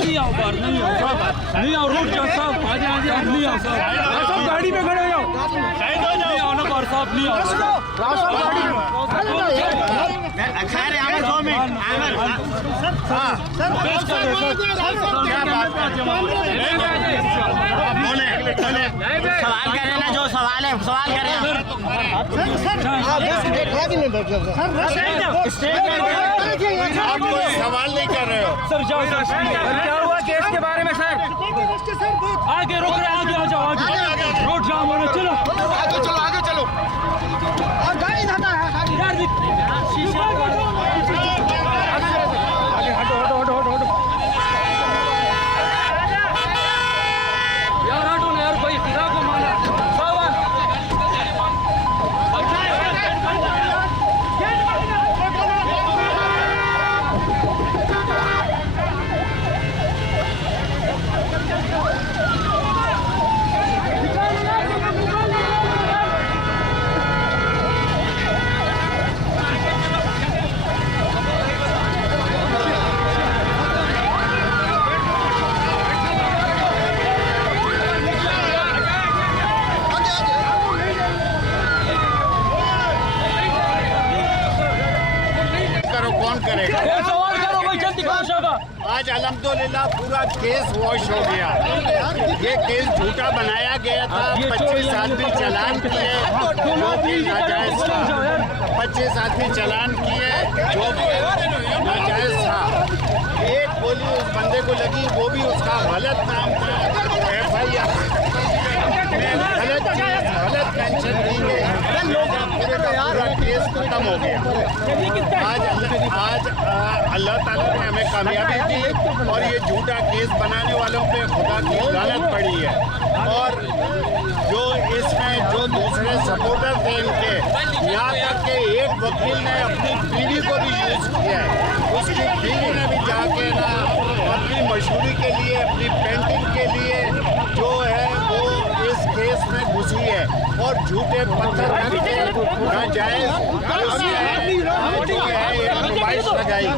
नहीं आओ बाहर, नहीं आओ, रुक जाओ साहब, आगे नहीं आओ साहब, सब गाड़ी में खड़े हो जाओ, नहीं आओ ना बाहर साहब, नहीं आओ खैर आमिर 2 मिनट आमिर हाँ सर सवाल करें ना, जो सवाल है सवाल करें आप कोई सवाल नहीं कर रहे हो सर। जाओ सर, क्या हुआ केस के बारे में सर? आगे रोक रहे, आगे आ जाओ, आगे रोड जाम हो रहा, चलो आगे चलो यार शीशा हटो यार, हटो ना यार, भाई खिला को माना सावन। कौन करेगा? सवाल करो भाई, जल्दी करो शाबा। आज अल्हम्दुलिल्लाह पूरा केस वॉश हो गया। ये केस झूठा बनाया गया था, 25 आदमी चालान किए जो कि नाजायज था, 25 आदमी चालान किए जो कि नाजायज था। एक गोली उस बंदे को लगी, वो भी उसका गलत नाम था, FIR गलत चीज गलत पेंशन दी गई, पूरा केस खत्म हो गया। आज अल्लाह ताला ने हमें कामयाबी दी और ये झूठा केस बनाने वालों पे खुदा की लानत पड़ी है। और जो इसमें जो दूसरे सपोर्टर थे इनके, यहाँ तक कि एक वकील ने अपनी बीवी को भी यूज किया है, उसकी बीवी ने भी जाके ना अपनी मशहूरी के लिए, अपनी पेंटिंग के लिए जो है वो इस केस में घुसी है और झूठे पत्थर रख के नाजायज जो है एक नुमाइश लगाई।